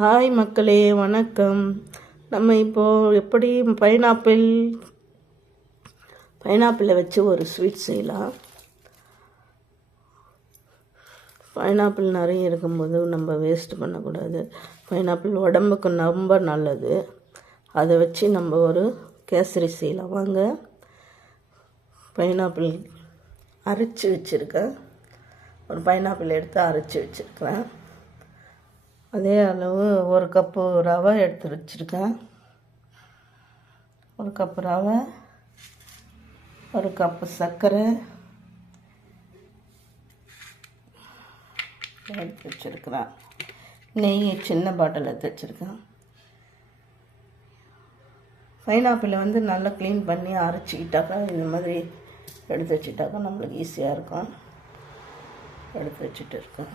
Hi மக்களே, வணக்கம். நம்ம இப்போது எப்படி பைனாப்பிளை வச்சு ஒரு ஸ்வீட் செய்யலாம். பைனாப்பிள் நிறைய இருக்கும்போது நம்ம வேஸ்ட் பண்ணக்கூடாது. பைனாப்பிள் உடம்புக்கு ரொம்ப நல்லது. அதை வச்சு நம்ம ஒரு கேசரி செய்யலாம். வாங்க. பைனாப்பிள் அரைச்சி வச்சுருக்கேன். ஒரு பைனாப்பிள் எடுத்து அரைச்சி வச்சுருக்கேன். அதே அளவு ஒரு கப்பு ரவை எடுத்து வச்சுருக்கேன். ஒரு கப்பு ரவை, ஒரு கப்பு சர்க்கரை எடுத்து வச்சுருக்கிறேன். நெய் சின்ன பாட்டில் எடுத்து வச்சுருக்கேன். பைனாப்பிளை நல்லா க்ளீன் பண்ணி அரைச்சிக்கிட்டாக்கா இந்த மாதிரி எடுத்து வச்சுட்டாக்கா நம்மளுக்கு ஈஸியாக இருக்கும். எடுத்து வச்சுட்டு இருக்கேன்.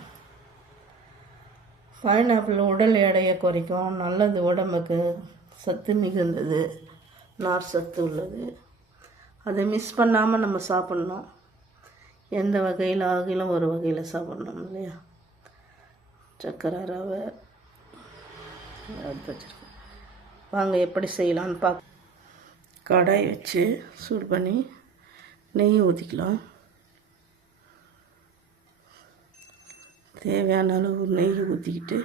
பைனாப்பிள் உடல் எடையை குறைக்கும், நல்லது உடம்புக்கு, சத்து மிகுந்தது, நார் சத்து உள்ளது. அதை மிஸ் பண்ணாமல் நம்ம சாப்பிட்ணும். எந்த வகையில் ஆகிலும் ஒரு வகையில் சாப்பிட்ணும் இல்லையா. சர்க்கரை, ரவை எடுத்து வச்சுருக்கேன். வாங்க எப்படி செய்யலான்னு பார்க்க. கடாய் வச்சு சூடு பண்ணி நெய் ஊற்றிக்கலாம். தேவையான அளவு நெய் ஊற்றிக்கிட்டு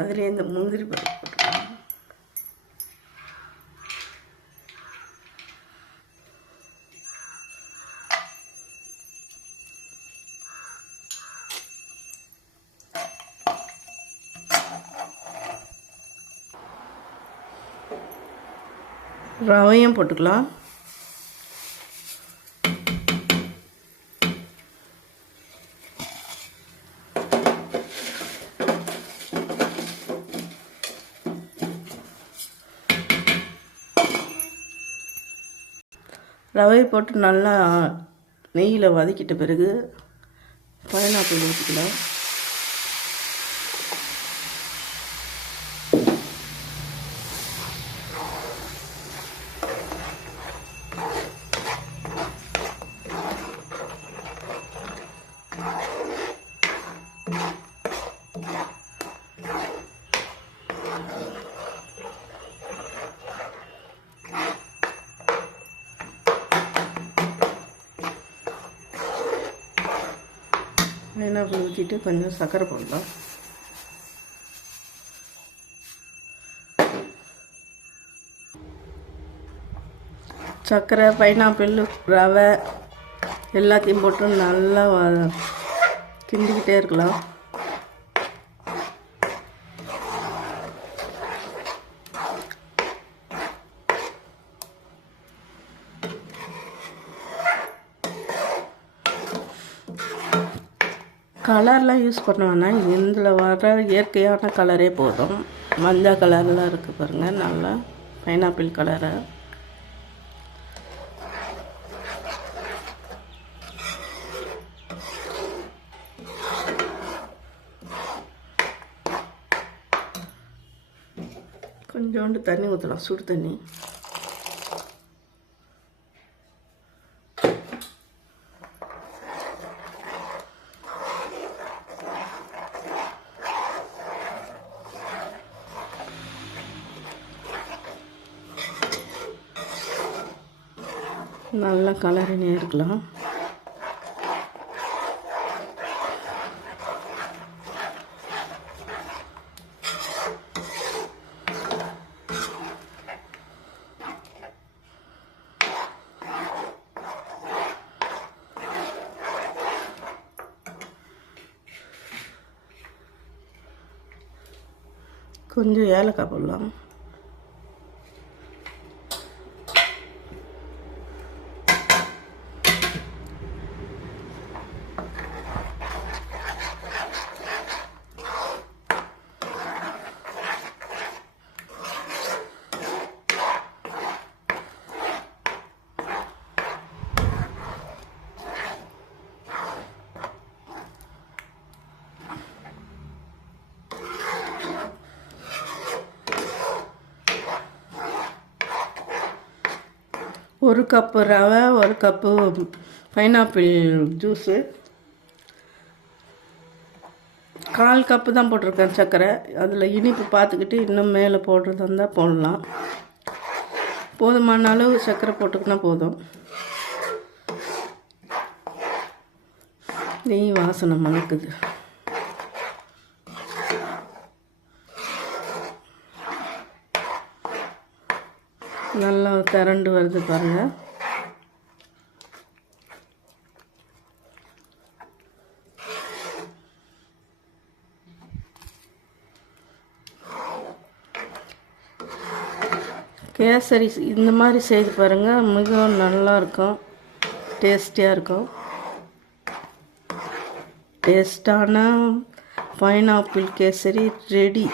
அதில் இந்த முந்திரி பருப்பு போட்டுக்கலாம். ரவையும் போட்டுக்கலாம். ரவை போட்டு நல்லா நெய்யில் வதக்கிட்ட பிறகு பைனாப்பிள் ஊற்றிக்கலாம். பைனாப்பிள் ஊற்றிட்டு கொஞ்சம் சர்க்கரை போடலாம். சர்க்கரை, பைனாப்பிள், ரவை எல்லாத்தையும் போட்டு நல்லா கிண்டிக்கிட்டே இருக்கலாம். கலர்லாம் யூஸ் பண்ண வேணாம். இதில் வர இயற்கையான கலரே போதும். மஞ்சள் கலர்லாம் இருக்குது பாருங்கள், நல்லா பைனாப்பிள் கலரை. கொஞ்சோண்டு தண்ணி ஊற்றலாம், சுடு தண்ணி. நல்லா கலரினே இருக்கலாம். கொஞ்சம் ஏலக்காய் போடலாம். 1 கப்பு ரவை, 1 கப்பு பைனாப்பிள் ஜூஸு, 1/4 கப்பு தான் போட்டிருக்கேன் சர்க்கரை. அதில் இனிப்பு பார்த்துக்கிட்டு இன்னும் மேலே போடுறதா இருந்தால் போடலாம். போதுமான அளவு சர்க்கரை போட்டுக்கினா போதும். நெய் வாசனை மணக்குது. நல்லா திரண்டு வருது பாருங்கள். கேசரி இந்த மாதிரி செய்து பாருங்கள், மிகவும் நல்லாயிருக்கும், டேஸ்டியாக இருக்கும். டேஸ்டான பைனாப்பிள் கேசரி ரெடி.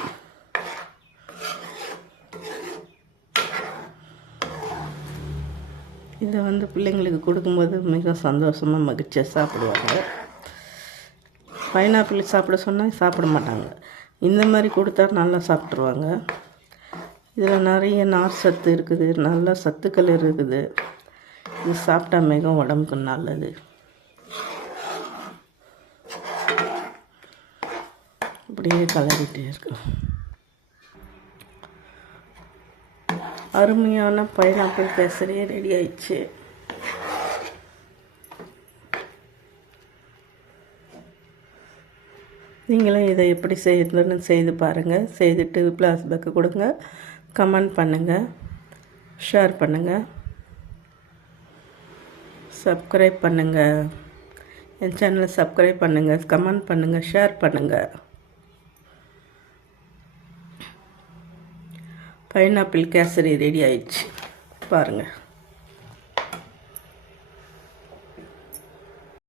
இதை பிள்ளைங்களுக்கு கொடுக்கும்போது மிக சந்தோஷமாக மகிழ்ச்சியாக சாப்பிடுவாங்க. பைனாப்பிள் சாப்பிட சொன்னால் சாப்பிட மாட்டாங்க. இந்த மாதிரி கொடுத்தா நல்லா சாப்பிட்ருவாங்க. இதில் நிறைய நார் சத்து இருக்குது, நல்ல சத்துக்கள் இருக்குது. இது சாப்பிட்டா மிகவும் உடம்புக்கு நல்லது. அப்படியே கலரிட்டே இருக்கும். அருமையான பைனாப்பிள் கேசரி ரெடி ஆயிடுச்சு. நீங்களும் இதை எப்படி செய்யறதுன்னு செய்து பாருங்கள். செய்துட்டு ஃபீட்பேக் கொடுங்க, கமெண்ட் பண்ணுங்கள், ஷேர் பண்ணுங்கள், சப்ஸ்கிரைப் பண்ணுங்கள். என் சேனலை சப்ஸ்கிரைப் பண்ணுங்கள், கமெண்ட் பண்ணுங்கள், ஷேர் பண்ணுங்கள். பைனாப்பிள் கேசரி ரெடி ஆயிடுச்சு பாருங்கள்.